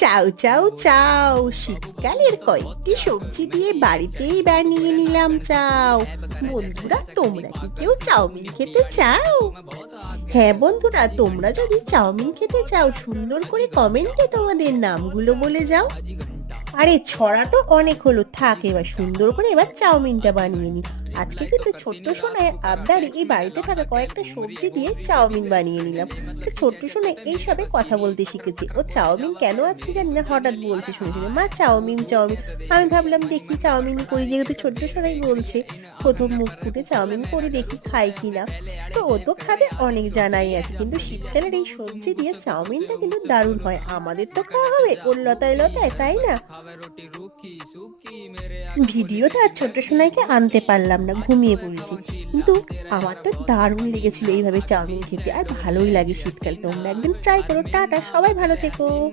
চাউ চাউ চাউ, শীতকালের কয়েকটি সবজি দিয়ে বাড়িতেই বানিয়ে নিলাম চাউ। বন্ধুরা, তোমরা কি কেউ চাউমিন খেতে চাও? হ্যাঁ বন্ধুরা, তোমরা যদি চাউমিন খেতে চাও, সুন্দর করে কমেন্টে তোমাদের নামগুলো বলে যাও। আরে ছড়া তো অনেক হলো, থাক এবার সুন্দর করে এবার চাউমিনটা বানিয়ে নি। আজকে কিন্তু ছোট্ট সোনায় আবদারে এই বাড়িতে থাকা কয়েকটা সবজি দিয়ে চাউমিন বানিয়ে নিলাম। তো ছোট্ট সোনাই এই সবে কথা বলতে শিখেছে। ও চাউমিন কেন আজকে জানি না হঠাৎ বলছে, শুনে শুনে মা চাউমিন চাউমিন। আমি ভাবলাম দেখি চাউমিন করি, যেহেতু ছোট্ট সোনাই বলছে, প্রথম মুখ ফুটে চাউমিন করে দেখি খাই কিনা। তো ও তো খাবে অনেক জানাই আছে, কিন্তু শীতকালের এই সবজি দিয়ে চাউমিনটা কিন্তু দারুণ হয়। আমাদের তো খাওয়া হবে ওর লতায় লতায়, তাই না? ভিডিওতে আর ছোট্ট সোনাইকে আনতে পারলাম না, ঘুমিয়ে পড়েছি। কিন্তু আমার তো দারুণ লেগেছিল এইভাবে চাউমিন খেতে, আর ভালোই লাগে শীতকাল। তোমরা একদিন ট্রাই করো। টাটা, সবাই ভালো থেকো।